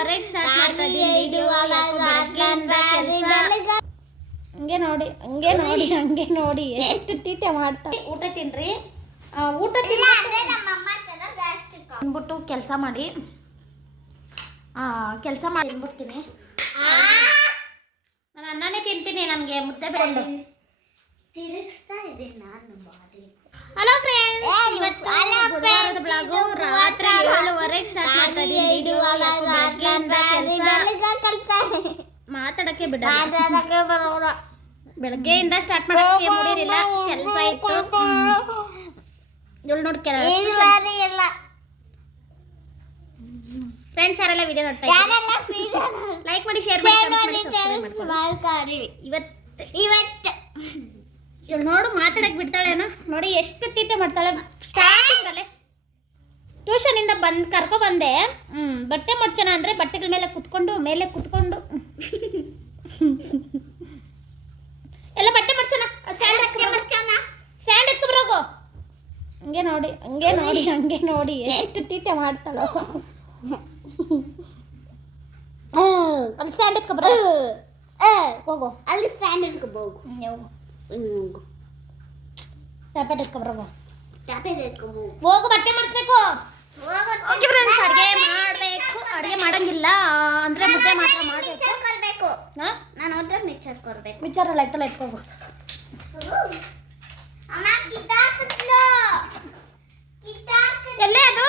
7:30 start ಮಾಡ್ತಾ ಇದ್ದೀನಿ video. ಹಂಗೆ ನೋಡಿ ಎಷ್ಟು ತೀಟೆ ಮಾಡ್ತಾ. ಊಟ ತಿನ್ರಿ. ಊಟ ತಿನ್ಬಿಟ್ಟು ಕೆಲಸ ಮಾಡಿ ತಿನ್ಬಿಡ್ತೀನಿ. ನಾನು ಅನ್ನನೇ ತಿಂತೀನಿ. ನನಗೆ ಮುದ್ದೆ ಬೇಡ. ತಿರುಗಿಸ್ತಾ ಇದ್ದೀನಿ ನಾನು ಬಾಡಿ. ಹಲೋ ಫ್ರೆಂಡ್ಸ್, ಇವತ್ತು ಬುಧವಾರದ ಬ್ಲಾಗು ರಾತ್ರಿ 7:30 ಸ್ಟಾರ್ಟ್ ಮಾಡ್ತಾ ಇದ್ದೀನಿ ವಿಡಿಯೋ. ಮಾತಾಡಕ್ಕೆ ಬರೋಲ್ಲ. ಬೆಳಗ್ಗೆಯಿಂದ ಸ್ಟಾರ್ಟ್ ಮಾಡಕ್ಕೆ ಮುಡಿಲಿಲ್ಲ, ಕೆಲಸ ಇತ್ತು. ಇವಳು ನೋಡಿ ಕೆಲಸ ಇಲ್ಲ. ಫ್ರೆಂಡ್ಸ್ ಯಾರೆಲ್ಲ ವಿಡಿಯೋ ನೋಡ್ತಾ ಇದ್ದೀರಾ ಲೈಕ್ ಮಾಡಿ, ಶೇರ್ ಮಾಡಿ. ಇವತ್ತು ಇವಳು ನೋಡು ಮಾತಾಡಕ್ಕೆ ಬಿಡ್ತಾಳೇನೋ ನೋಡಿ, ಎಷ್ಟು ತೀಟೆ ಮಾಡ್ತಾಳೆ. ಸ್ಟಾರ್ಟಿಂಗಲ್ಲೇ ಟ್ಯೂಷನಿಂದ ಕರ್ಕೊ ಬಂದೆ. ಬಟ್ಟೆ ಮಡ್ಚೋಣ ಅಂದರೆ ಬಟ್ಟೆಗಳ ಮೇಲೆ ಕುತ್ಕೊಂಡು ಎಲ್ಲ ಬಟ್ಟೆ ಮಡ್ಚೋಣ. ಸ್ಟ್ಯಾಂಡ್ ಎತ್ಕೊಬ್ರೋಗು. ಹಂಗೆ ನೋಡಿ ಎಷ್ಟು ತೀಟೆ ಮಾಡ್ತಾಳೋ. ಅಲ್ಲಿ ಸ್ಟ್ಯಾಂಡ್ ಎತ್ಕೊಬ್ರ. ಹೋಗು, ಅಲ್ಲಿ ಸ್ಟ್ಯಾಂಡ್ ಎತ್ಕೊಬೋಗು. ಟ್ಯಾಪೆಟ್ ಎತ್ಕೊಬ್ರೋಗು. ಹೋಗು, ಬಟ್ಟೆ ಮಾಡಿಸ್ಬೇಕು. ಓಕೆ ಫ್ರೆಂಡ್ಸ್, ಅಡುಗೆ ಮಾಡಂಗಿಲ್ಲ ಅಂದ್ರೆ ಮುದ್ದೆ ಮಾತ್ರ ಮಾಡಬೇಕು. ನಾನು ಹೋದ್ರೆ ಮಿಕ್ಸರ್ ಎಲ್ಲ ಎತ್ಕೋಗು. ಎಲ್ಲೇ ಅದು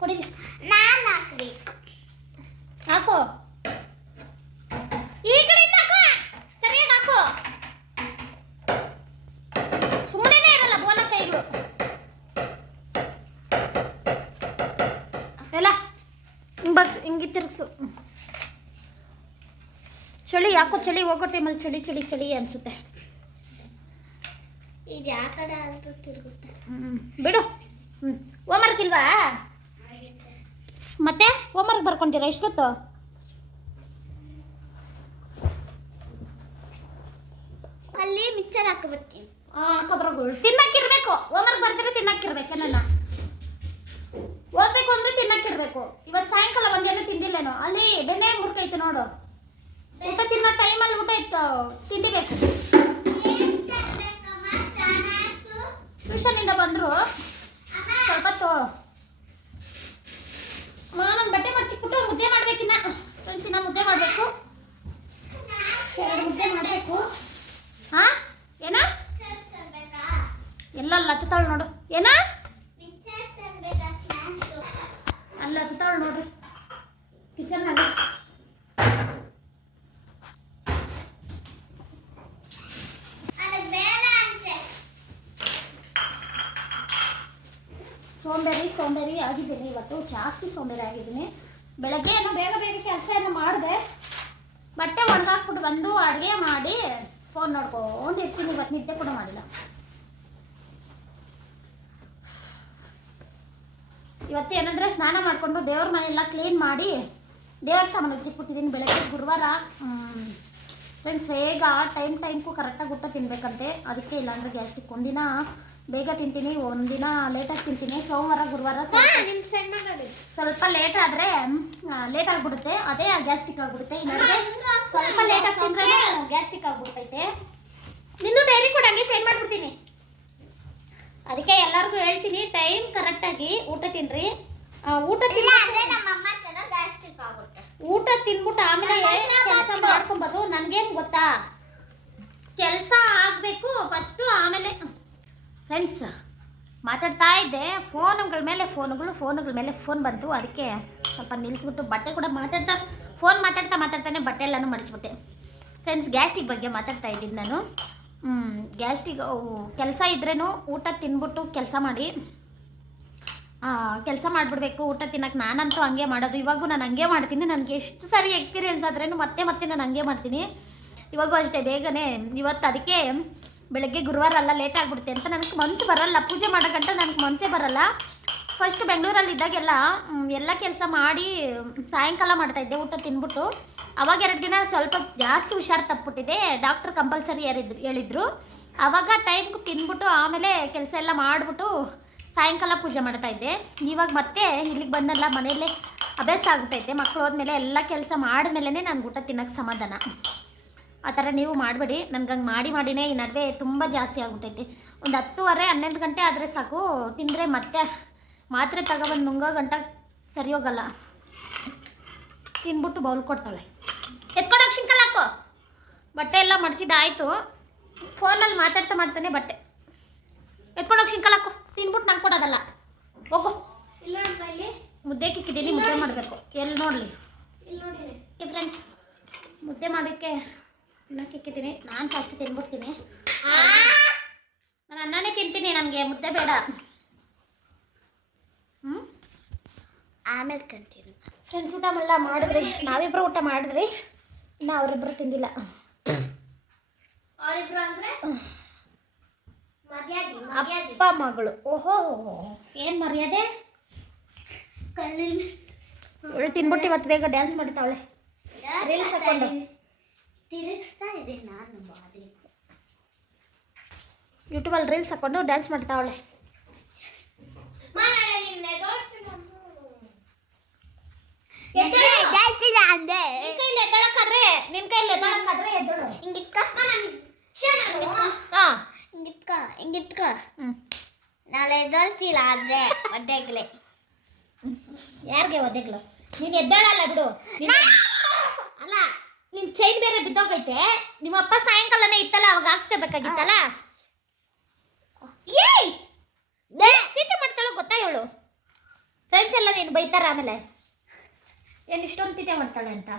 ಕೊಡಿ. ಹಾಕೋ, ಈ ಕಡೆಯಿಂದ ಹಾಕೋ, ಸರಿಯಾಗಿ ಹಾಕೋ. ಸುಮ್ಮನೆ ಇರಲ್ಲ ಬೋಲ ಕೈಗಳು ಎಲ್ಲ. ಹಿಂಗೆ ತಿರ್ಗಿಸು. ಚಳಿ ಯಾಕೋ, ಚಳಿ ಹೋಗೋ ಟೈಮಲ್ಲಿ ಚಳಿ ಅನಿಸುತ್ತೆ. ಈಗ ಯಾವ ಕಡೆ ಆದರೂ ತಿರುಗುತ್ತೆ. ಬಿಡು. ಹೋಮ್ವರ್ಕ್ ಇಲ್ವಾ? ಮತ್ತೆ ಹೋಮ್ವರ್ಕ್ ಬರ್ಕೊಂತೀರಾ ಇಷ್ಟೊತ್ತು? ಅಲ್ಲಿ ಮಿಕ್ಸರ್ ಹಾಕಬರ್ತೀನಿ. ಹಾಕಬರ್ಗಳು ತಿನ್ನಕ್ಕಿರ್ಬೇಕು. ಹೋಮ್ವರ್ಕ್ ಬರ್ತೀರ ತಿನ್ನಕ್ಕಿರ್ಬೇಕು. ನನ್ನ ಓದ್ಬೇಕು ಅಂದ್ರೆ ತಿನ್ನಕ್ಕಿರ್ಬೇಕು. ಇವತ್ತು ಸಾಯಂಕಾಲ ಒಂದೇನು ತಿಂದಿಲ್ಲೇನೋ. ಅಲ್ಲಿ ಬೆನ್ನೆ ಮುರ್ಕೈತೆ ನೋಡು. ಊಟ ತಿನ್ನೋ ಟೈಮಲ್ಲಿ ಊಟ ಇತ್ತು ತಿಂದಿಬೇಕು. ಟ್ಯೂಷನಿಂದ ಬಂದರು ಸ್ವಲ್ಪ ಹೊತ್ತು ನಾನು ಬಟ್ಟೆ ಮಡ್ಚಿಬಿಟ್ಟು ಮುದ್ದೆ ಮಾಡ್ಬೇಕಿನ್ನ. ಫ್ರೆಂಡ್ಸ್, ಇನ್ನ ಮುದ್ದೆ ಮಾಡಬೇಕು. 2 ಮುದ್ದೆ ಮಾಡಬೇಕು. ಹಾಂ ಏನ ಎಲ್ಲ ಹತ್ತಾಳು ನೋಡು. ಏನ ಅಲ್ಲಿ ಹತ್ತಾಳು ನೋಡ್ರಿ ಕಿಚನ್ನಲ್ಲಿ. ಸೋಂಬೇರಿ ಆಗಿದ್ದೀನಿ ಇವತ್ತು. ಜಾಸ್ತಿ ಸೋಂಬೇರಿ ಆಗಿದ್ದೀನಿ. ಬೆಳಗ್ಗೆ ಏನೋ ಬೇಗ ಕೆಲಸ ಏನೋ ಮಾಡಿದೆ. ಬಟ್ಟೆ ಒಣಗಾಕ್ಬಿಟ್ಟು ಬಂದು ಅಡುಗೆ ಮಾಡಿ ಫೋನ್ ನೋಡ್ಕೊಂಡು ಇರ್ತೀನಿ. ಇವತ್ತು ನಿದ್ದೆ ಕೂಡ ಮಾಡಿಲ್ಲ. ಇವತ್ತು ಏನಂದರೆ ಸ್ನಾನ ಮಾಡಿಕೊಂಡು ದೇವ್ರ ಮನೆಯೆಲ್ಲ ಕ್ಲೀನ್ ಮಾಡಿ ದೇವ್ರ ಸಾಮಾನು ಹಚ್ಚಿಬಿಟ್ಟಿದ್ದೀನಿ. ಬೆಳಗ್ಗೆ ಗುರುವಾರ ಫ್ರೆಂಡ್ಸ್, ಬೇಗ ಟೈಮ್ಗೂ ಕರೆಕ್ಟಾಗಿ ಊಟ ತಿನ್ನಬೇಕಂತೆ. ಅದಕ್ಕೆ ಇಲ್ಲಾಂದರೆ ಗ್ಯಾಸ್ಟಿಕ್. ಒಂದಿನ ಬೇಗ ತಿಂತೀನಿ, ಒಂದಿನ ಲೇಟಾಗಿ ತಿಂತೀನಿ. ಸೋಮವಾರ ಗುರುವಾರ ಸ್ವಲ್ಪ ಲೇಟ್ ಆದರೆ ಲೇಟ್ ಆಗಿಬಿಡುತ್ತೆ. ಅದೇ ಗ್ಯಾಸ್ಟಿಕ್ ಆಗಿಬಿಡುತ್ತೆ. ಇನ್ನೊಂದು ಸ್ವಲ್ಪ ಲೇಟಾಗಿ ತಿಂದ್ರೆ ಗ್ಯಾಸ್ಟಿಕ್ ಆಗಿಬಿಡ್ತೈತೆ. ನಿಂದು ಡೈರಿ ಕೂಡ ಹಂಗೆ ಸೆಂಡ್ ಮಾಡಿಬಿಡ್ತೀನಿ. ಅದಕ್ಕೆ ಎಲ್ಲರಿಗೂ ಹೇಳ್ತೀನಿ, ಟೈಮ್ ಕರೆಕ್ಟಾಗಿ ಊಟ ತಿನ್ನಿರಿ. ಊಟ ತಿನ್ಬಿಟ್ಟು ಆಮೇಲೆ ಕೆಲಸ ಮಾಡ್ಕೊಬೋದು. ನನಗೇನು ಗೊತ್ತಾ, ಕೆಲಸ ಆಗಬೇಕು ಫಸ್ಟು, ಆಮೇಲೆ ಫ್ರೆಂಡ್ಸ್ ಮಾತಾಡ್ತಾ ಇದ್ದೆ. ಫೋನುಗಳ ಮೇಲೆ ಫೋನ್ ಬಂತು. ಅದಕ್ಕೆ ಸ್ವಲ್ಪ ನಿಲ್ಲಿಸ್ಬಿಟ್ಟು ಬಟ್ಟೆ ಕೂಡ ಮಾತಾಡ್ತಾನೆ ಬಟ್ಟೆ ಎಲ್ಲನೂ ಮಡಿಸ್ಬಿಟ್ಟೆ. ಫ್ರೆಂಡ್ಸ್, ಗ್ಯಾಸ್ಟಿಕ್ ಬಗ್ಗೆ ಮಾತಾಡ್ತಾ ಇದ್ದೀನಿ ನಾನು. ಗ್ಯಾಸ್ಟಿಕ್ ಕೆಲಸ ಇದ್ರೇನು ಊಟ ತಿನ್ಬಿಟ್ಟು ಕೆಲಸ ಮಾಡಿಬಿಡ್ಬೇಕು. ಊಟ ತಿನ್ನಕ್ಕೆ ನಾನಂತೂ ಹಂಗೆ ಮಾಡೋದು. ಇವಾಗೂ ನಾನು ಹಂಗೆ ಮಾಡ್ತೀನಿ. ನನಗೆ ಎಷ್ಟು ಸಾರಿ ಎಕ್ಸ್ಪೀರಿಯೆನ್ಸ್ ಆದ್ರೇನು ಮತ್ತೆ ನಾನು ಹಂಗೆ ಮಾಡ್ತೀನಿ. ಇವಾಗೂ ಅಷ್ಟೇ ಬೇಗನೆ. ಇವತ್ತು ಅದಕ್ಕೆ ಬೆಳಗ್ಗೆ ಗುರುವಾರ ಅಲ್ಲ, ಲೇಟ್ ಆಗಿಬಿಡುತ್ತೆ ಅಂತ ನನಗೆ ಮನಸ್ಸು ಬರಲ್ಲ. ಪೂಜೆ ಮಾಡೋಕ್ಕಂಟ ನನಗೆ ಮನಸ್ಸೇ ಬರಲ್ಲ. ಫಸ್ಟ್ ಬೆಂಗಳೂರಲ್ಲಿ ಇದ್ದಾಗೆಲ್ಲ ಎಲ್ಲ ಕೆಲಸ ಮಾಡಿ ಸಾಯಂಕಾಲ ಮಾಡ್ತಾಯಿದ್ದೆ ಊಟ ತಿನ್ಬಿಟ್ಟು. ಅವಾಗ 2 ದಿನ ಸ್ವಲ್ಪ ಜಾಸ್ತಿ ಹುಷಾರು ತಪ್ಪಿಬಿಟ್ಟಿದೆ. ಡಾಕ್ಟ್ರ್ ಕಂಪಲ್ಸರಿ ಹೇಳಿದ್ರು. ಆವಾಗ ಟೈಮ್ಗೆ ತಿನ್ಬಿಟ್ಟು ಆಮೇಲೆ ಕೆಲಸ ಎಲ್ಲ ಮಾಡಿಬಿಟ್ಟು ಸಾಯಂಕಾಲ ಪೂಜೆ ಮಾಡ್ತಾ ಇದ್ದೆ. ಇವಾಗ ಮತ್ತೆ ಇಲ್ಲಿಗೆ ಬಂದಲ್ಲ, ಮನೆಯಲ್ಲೇ ಅಭ್ಯಾಸ ಆಗ್ಬಿಟ್ಟೈತೆ. ಮಕ್ಕಳು ಹೋದ್ಮೇಲೆ ಎಲ್ಲ ಕೆಲಸ ಮಾಡಿದ್ಮೇಲೆ ನಾನು ಊಟ ತಿನ್ನೋಕ್ಕೆ ಸಮಾಧಾನ. ಆ ಥರ ನೀವು ಮಾಡಬೇಡಿ. ನನಗೆ ಹಂಗೆ ಮಾಡಿನೇ ಈ ನಡುವೆ ತುಂಬ ಜಾಸ್ತಿ ಆಗ್ಬಿಟ್ಟೈತೆ. ಒಂದು 10:30 11 ಗಂಟೆ ಆದರೆ ಸಾಕು, ತಿಂದರೆ ಮತ್ತೆ ಮಾತ್ರೆ ತಗೊಬಂದು ನುಂಗೋ ಗಂಟ ಸರಿ ಹೋಗಲ್ಲ. ತಿನ್ಬಿಟ್ಟು ಬೌಲ್ ಕೊಡ್ತಾಳೆ. ಎತ್ಕೊಂಡೋಗಿ ಶಿಂಕಲ್ ಹಾಕು. ಬಟ್ಟೆ ಎಲ್ಲ ಮಡ್ಚಿದ್ದಾಯಿತು. ಫೋನಲ್ಲಿ ಮಾತಾಡ್ತಾ ಮಾಡ್ತಾನೆ ಬಟ್ಟೆ ಎತ್ಕೊಂಡೋಗಿ ಶಿಂಕಲ್ ಹಾಕು. ತಿನ್ಬಿಟ್ಟು ನಂಗೆ ಕೊಡೋದಲ್ಲ. ಹೋಗು. ಇಲ್ಲ ಇಲ್ಲಿ ಮುದ್ದೆ ಕಿಕ್ಕಿದ್ದೀನಿ, ಮುದ್ದೆ ಮಾಡಬೇಕು. ಎಲ್ಲಿ ನೋಡಲಿ, ಇಲ್ಲಿ ನೋಡಿ ಫ್ರೆಂಡ್ಸ್, ಮುದ್ದೆ ಮಾಡೋಕ್ಕೆ ಅನ್ನ ಕಿಕ್ಕಿದ್ದೀನಿ. ನಾನು ಫಸ್ಟ್ ತಿನ್ಬಿಡ್ತೀನಿ. ನಾನು ಅನ್ನನೇ ತಿಂತೀನಿ, ನನಗೆ ಮುದ್ದೆ ಬೇಡ. ಆಮೇಲೆ ಕಂತೀನಿ. ಫ್ರೆಂಡ್ಸ್ ಊಟ ಎಲ್ಲ ಮಾಡಿದ್ರಿ, ನಾವಿಬ್ಬರು ಊಟ ಮಾಡಿದ್ರಿ, ಇನ್ನು ಅವರಿಬ್ಬರು ತಿಂದಿಲ್ಲ. ಅವರಿಬ್ಬರು ಅಂದರೆ ಅಪ್ಪ ಮಗಳು. ಓಹೋ, ಏನು ಮರ್ಯಾದೆ. ಅವಳು ತಿನ್ಬಿಟ್ಟು ಇವತ್ತು ಬೇಗ ಡ್ಯಾನ್ಸ್ ಮಾಡ್ತಾವಳೆ. ರೀಲ್ಸ್ ಹಾಕೊಂಡು ತಿರುಗಿಸ್ತಾ ಇದ್ದೀನಿ ನಾನು. ಯೂಟ್ಯೂಬಲ್ಲಿ ರೀಲ್ಸ್ ಹಾಕೊಂಡು ಡ್ಯಾನ್ಸ್ ಮಾಡ್ತಾವಳೆ. ನಿನ್ ಕೈಲಿ ಎದ್ದಳಕ್ಕಾದ್ರೆ ಎದ್ದಳು. ಹಿಂಗಿತ್ಕ ನಾಳೆ ಎದ್ದಳ್ತಿಲ್ಲ ಆದ್ರೆ ಒದ್ದೆಗ್ಲೆ. ಯಾರಿಗೆ ಒದ್ದೆಗ್ಲು? ನೀನು ಎದ್ದಳಲ್ಲ ಬಿಡು. ಅಲ್ಲ, ನಿನ್ ಚೈನ್ ಬೇರೆ ಬಿದ್ದೋಗೈತೆ. ನಿಮ್ಮಪ್ಪ ಸಾಯಂಕಾಲನೇ ಇತ್ತಲ್ಲ, ಅವಾಗ ಹಾಕ್ಸ್ಕೋಬೇಕಾಗಿತ್ತಲ್ಲ. ಏಯ್ ತೀಟ ಮಾಡ್ತಾಳೋ ಗೊತ್ತಾ ಇವಳು? ಫ್ರೆಂಡ್ಸ್ ಎಲ್ಲ ನೀನು ಬೈತಾರ ಆಮೇಲೆ, ಏನು ಇಷ್ಟೊಂದು ತೀಟ ಮಾಡ್ತಾಳೆ ಅಂತ.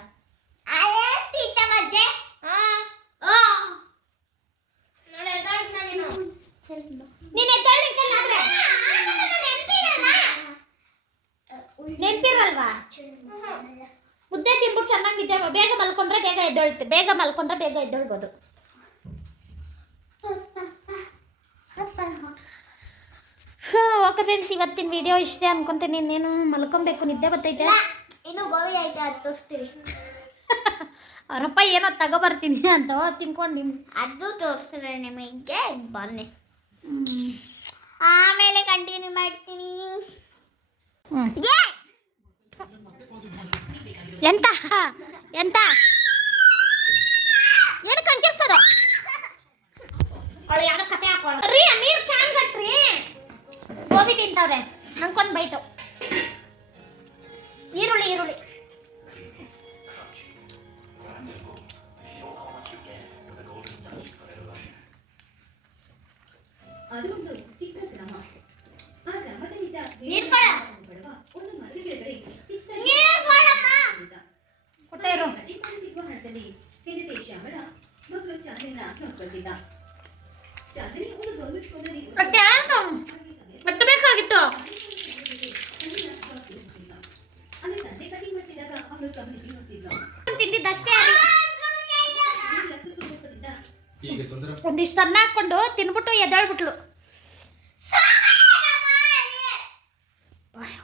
ನೀನು ನೆನಪಿರಲ್ವಾ? ಮುದ್ದೆ ತಿನ್ಬಿಟ್ಟು ಚೆನ್ನಾಗಿದ್ದೆ. ಬೇಗ ಮಲ್ಕೊಂಡ್ರೆ ಬೇಗ ಎದ್ದೊಳ್ತೆ. ಬೇಗ ಮಲ್ಕೊಂಡ್ರೆ ಬೇಗ ಎದ್ದೊಳ್ಬೋದು. ಓಕೆ ಫ್ರೆಂಡ್ಸ್, ಇವತ್ತಿನ ವಿಡಿಯೋ ಇಷ್ಟೇ ಅನ್ಕೊಂತೀನಿ. ಇನ್ನೇನು ಮಲ್ಕೊಬೇಕು, ನಿದ್ದೆ ಬರ್ತೈತೆ. ಇನ್ನೂ ಗೋವಿ ಐತೆ, ಅದು ತೋರಿಸ್ತೀವಿ. ಅವರಪ್ಪ ಏನೋ ತಗೋಬರ್ತೀನಿ ಅಂತ ತಿನ್ಕೊಂಡು ಅದು ತೋರಿಸ್ತಾರೆ ನಿಮಗೆ. ಬನ್ನಿ, ಆಮೇಲೆ ಕಂಟಿನ್ಯೂ ಮಾಡ್ತೀನಿ. ಎಂತ ಎಂತ ಏನು ಕಂಕಿರ್ಸೋದು? ಅವಳು ಯಾವ್ದೋ ಕತೆ ಹಾಕೊಳ್ಳಿ. ನೀರು ಕ್ಯಾನ್ ಕಟ್ರಿ. ಗೋಬಿ ತಿಂತವ್ರೆ, ನಂಗೊಂದು ಬೈಟು. ಈರುಳ್ಳಿ ಈರುಳ್ಳಿ ಮತ್ತೆ ಬೇಕಾಗಿತ್ತು. ತಿಂದಿದ್ದಷ್ಟೇ. ಒಂದಿಷ್ಟು ಅನ್ನ ಹಾಕೊಂಡು ತಿನ್ಬಿಟ್ಟು ಎದ್ದಾಳ್ಬಿಟ್ಲು.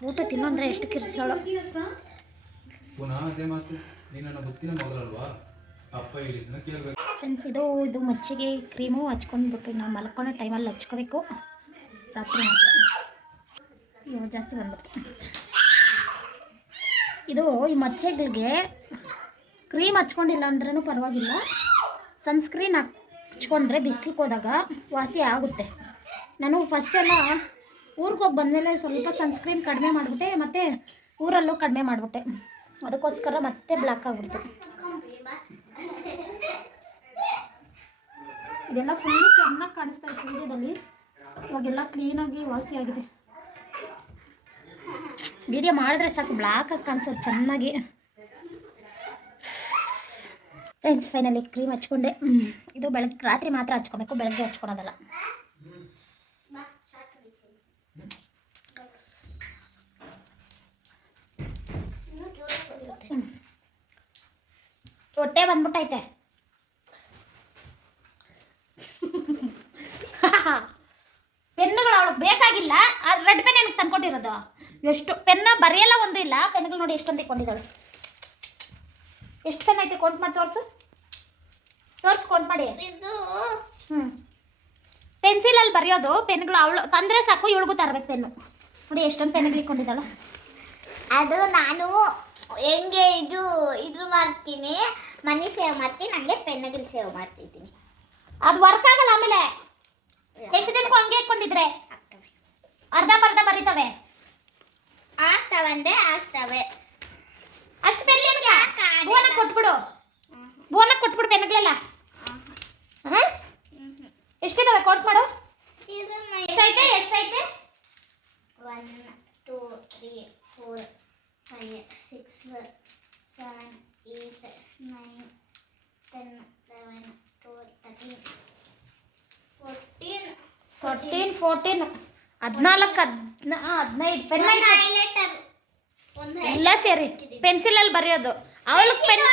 ಊಟ ತಿನ್ನೋಂದ್ರೆ ಎಷ್ಟು ಕಿರ್ಸೋಳು. ಫ್ರೆಂಡ್ಸ್, ಇದು ಮಚ್ಚಿಗೆ ಕ್ರೀಮು ಹಚ್ಕೊಂಡ್ಬಿಟ್ಟು ನಾವು ಮಲ್ಕೊಳ್ಳೋ ಟೈಮಲ್ಲಿ ಹಚ್ಕೋಬೇಕು. ರಾತ್ರಿ ಮಾತ್ರ ಇವು ಜಾಸ್ತಿ ಬಂದ್ಬಿಡ್ತು. ಇದು ಈ ಮಚ್ಚೆಗಳಿಗೆ ಕ್ರೀಮ್ ಹಚ್ಕೊಂಡಿಲ್ಲ ಅಂದ್ರೂ ಪರವಾಗಿಲ್ಲ, ಸನ್ಸ್ಕ್ರೀನ್ ಹಚ್ಕೊಂಡ್ರೆ ಬಿಸಿಲಿಗೆ ಹೋದಾಗ ವಾಸಿ ಆಗುತ್ತೆ. ನಾನು ಫಸ್ಟೆಲ್ಲ ಊರಿಗೆ ಹೋಗಿ ಬಂದಮೇಲೆ ಸ್ವಲ್ಪ ಸನ್ಸ್ಕ್ರೀನ್ ಕಡಿಮೆ ಮಾಡಿಬಿಟ್ಟೆ, ಮತ್ತು ಊರಲ್ಲೂ ಕಡಿಮೆ ಮಾಡಿಬಿಟ್ಟೆ. ಅದಕ್ಕೋಸ್ಕರ ಮತ್ತೆ ಬ್ಲ್ಯಾಕ್ ಆಗಿಬಿಡ್ತು. ಇದೆಲ್ಲ ಫುಲ್ಲು ಚೆನ್ನಾಗಿ ಕಾಣಿಸ್ತಾ ಇತ್ತು ವಿಡಿಯೋದಲ್ಲಿ. ಇವಾಗೆಲ್ಲ ಕ್ಲೀನಾಗಿ ವಾಸಿಯಾಗಿದೆ. ವಿಡಿಯೋ ಮಾಡಿದ್ರೆ ಸಾಕು ಬ್ಲ್ಯಾಕ್ ಆಗಿ ಕಾಣಿಸೋದು ಚೆನ್ನಾಗಿ. ಫ್ರೆಂಡ್ಸ್, ಫೈನಲಿ ಕ್ರೀಮ್ ಹಚ್ಕೊಂಡೆ. ಇದು ಬೆಳಗ್ಗೆ ರಾತ್ರಿ ಮಾತ್ರ ಹಚ್ಕೊಬೇಕು, ಬೆಳಗ್ಗೆ ಹಚ್ಕೊಳೋದಲ್ಲ. ಹೊಟ್ಟೆ ಬಂದ್ಬಿಟ್ಟೈತೆ. ಪೆನ್ನುಗಳು ಅವಳು ಬೇಕಾಗಿಲ್ಲ, ಅದು ರೆಡ್ ಪೆನ್ ಏನಕ್ಕೆ ತಂದ್ಕೊಟ್ಟಿರೋದು? ಎಷ್ಟು ಪೆನ್ನು ಬರೆಯಲ್ಲ, ಒಂದು ಇಲ್ಲ. ಪೆನ್ಗಳು ನೋಡಿ ಎಷ್ಟೊಂದು ಇಟ್ಕೊಂಡಿದ್ದಾಳು. ಎಷ್ಟು ಪೆನ್ ಐತೆ ಕೌಂಟ್ ಮಾಡಿ ತೋರಿಸು. ಕೌಂಟ್ ಮಾಡಿ. ಪೆನ್ಸಿಲಲ್ಲಿ ಬರೆಯೋದು ಪೆನ್ಗಳು ಅವಳು ತಂದರೆ ಸಾಕು ಇವಳಿಗೂ ತರಬೇಕು ಪೆನ್ನು. ನೋಡಿ ಎಷ್ಟೊಂದು ಪೆನ್ಗಳು ಇಟ್ಕೊಂಡಿದ್ದಾಳೆ. ಅದು ನಾನು ಹೆಂಗೆ ಇದು ಮಾಡ್ತೀನಿ, ಮನಿ ಸೇವ್ ಮಾಡ್ತೀನಿ, ಹಂಗೆ ಪೆನ್ನುಗಳು ಸೇವ್ ಮಾಡ್ತಿದ್ದೀನಿ. ಅದು ವರ್ಕ್ ಆಗಲ್ಲ ಆಮೇಲೆ. ಎಷ್ಟು ದಿನಕ್ಕೂ ಹಂಗೆ ಇಟ್ಕೊಂಡಿದ್ರೆ ಅರ್ಧ ಬರೀತವೆ. ಆಗ್ತವೆ ಅಷ್ಟು ಪೆನ್ ಬೋನಕ್ಕೆ ಕೊಟ್ಬಿಡು ಪೆನ್ಗಳೆಲ್ಲ. ಹಾಂ ಎಷ್ಟಿದಾವೆ ಕೋಟ್ ಮಾಡು. ಎಷ್ಟೈತೆ 1 2 3 4 5 6 7 8 9 10 11 12 13 14 14 15 ಪೆನ್ ಎಲ್ಲ ಸೇರಿ ಪೆನ್ಸಿಲಲ್ಲಿ ಬರೆಯೋದು. ಅವಳಿಗೆ ಪೆನ್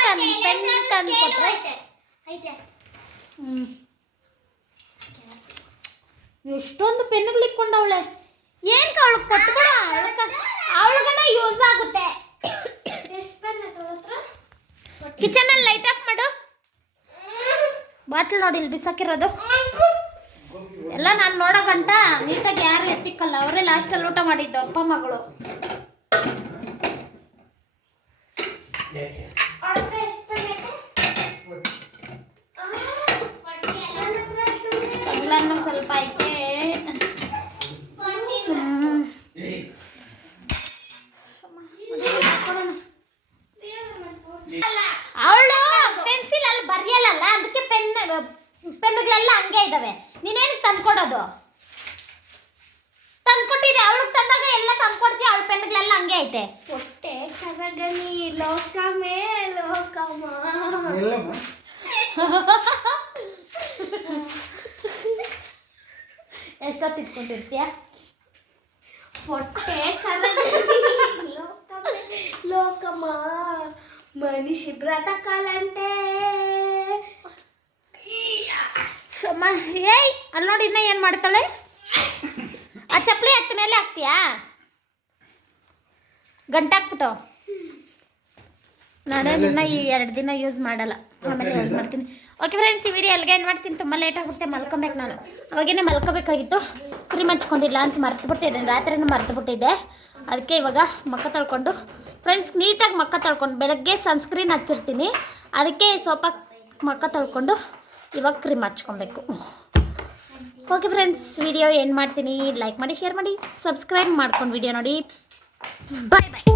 ತಂದು ಕೊಟ್ಟರೆ ಎಷ್ಟೊಂದು ಪೆನ್ನುಗಳು ಇಟ್ಕೊಂಡವಳೆ. ಏನು ಅವಳಿಗೆ ಕೊಟ್ಬಿಡ, ಅವಳಿಗನ ಯೂಸ್ ಆಗುತ್ತೆ. ಕಿಚನಲ್ಲಿ ಲೈಟ್ ಆಫ್ ಮಾಡು. ಬಾಟ್ಲ್ ನೋಡಿ ಇಲ್ಲಿ ಬಿಸಾಕಿರೋದು ಎಲ್ಲ ನಾನು ನೋಡೋ ಗಂಟ ನೀಟಾಗಿ ಯಾರು ಎತ್ತಿಕ್ಕಲ್ಲ. ಅವರೇ ಲಾಸ್ಟಲ್ಲಿ ಊಟ ಮಾಡಿದ್ದು ಅಪ್ಪ ಮಗಳು. ಸಗಲನ್ನ ಸ್ವಲ್ಪ ಐತೆ. ಅವಳು ಪೆನ್ಸಿಲ್ ಅಲ್ಲಿ ಬರೆಯಲ್ಲ, ಅದಕ್ಕೆ ಪೆನ್ನುಗಳೆಲ್ಲ ಹಂಗೆ ಇದಾವೆ. ನೀನೇನು ತಂದ್ಕೊಡೋದು? ತಂದ್ಕೊಟ್ಟಿದ್ದೆ ಅವಳಿಗೆ ತಂದಾಗ ಎಲ್ಲ ತಂದ್ಕೊಡ್ತೀಯ. ಅವಳ ಪೆನ್ನುಗಳೆಲ್ಲ ಹಂಗೆ ಐತೆ. ಹೊಟ್ಟೆ ಕರಗಲಿ ಲೋಕಮೇ ಲೋಕಮ. ಎಷ್ಟೊತ್ತು ಇಟ್ಕೊಂಡಿರ್ತೀಯ? ಹೊಟ್ಟೆ ಕರಗಲಿ ಲೋಕಮೇ ಲೋಕಮ ಮನಿಷಿ ಬ್ರತ ಕಾಲಂಟೆ. ಏಯ್ ಅಲ್ಲಿ ನೋಡಿ ಇನ್ನ ಏನು ಮಾಡ್ತಾಳೆ? ಆ ಚಪ್ಪಲಿ ಹಾಕ್ತ ಮೇಲೆ ಹಾಕ್ತೀಯಾ? ಗಂಟಾಕ್ಬಿಟ್ಟು ನಾನು ಇನ್ನು ಈ 2 ದಿನ ಯೂಸ್ ಮಾಡಲ್ಲ, ಆಮೇಲೆ ಯೂಸ್ ಮಾಡ್ತೀನಿ. ಓಕೆ ಫ್ರೆಂಡ್ಸ್, ಈ ವಿಡಿಯೋ ಅಲ್ಲಿಗೆ ಏನು ಮಾಡ್ತೀನಿ. ತುಂಬ ಲೇಟ್ ಆಗುತ್ತೆ, ಮಲ್ಕೊಬೇಕು. ನಾನು ಅವಾಗೇನೆ ಮಲ್ಕೋಬೇಕಾಗಿತ್ತು, ಕ್ರೀಮ್ ಹಚ್ಕೊಂಡಿಲ್ಲ ಅಂತ ಮರ್ತುಬಿಟ್ಟಿದ್ದೆ. ರಾತ್ರಿನೂ ಮರ್ತುಬಿಟ್ಟಿದ್ದೆ. ಅದಕ್ಕೆ ಇವಾಗ ಮಕ್ಕ ತೊಳ್ಕೊಂಡು ಫ್ರೆಂಡ್ಸ್ ನೀಟಾಗಿ ಮಕ್ಕ ತೊಳ್ಕೊಂಡು ಬೆಳಗ್ಗೆ ಸನ್ಸ್ಕ್ರೀನ್ ಹಚ್ಚಿರ್ತೀನಿ. ಅದಕ್ಕೆ ಸ್ವಲ್ಪ ಮಕ್ಕ ತೊಳ್ಕೊಂಡು ಇವಾಗ ಕ್ರೀಮ್ ಹಚ್ಕೊಬೇಕು. ಓಕೆ ಫ್ರೆಂಡ್ಸ್, ವಿಡಿಯೋ ಏನು ಮಾಡ್ತೀನಿ. ಲೈಕ್ ಮಾಡಿ, ಶೇರ್ ಮಾಡಿ, ಸಬ್ಸ್ಕ್ರೈಬ್ ಮಾಡ್ಕೊಂಡು ವಿಡಿಯೋ ನೋಡಿ. ಬಾಯ್ ಬಾಯ್.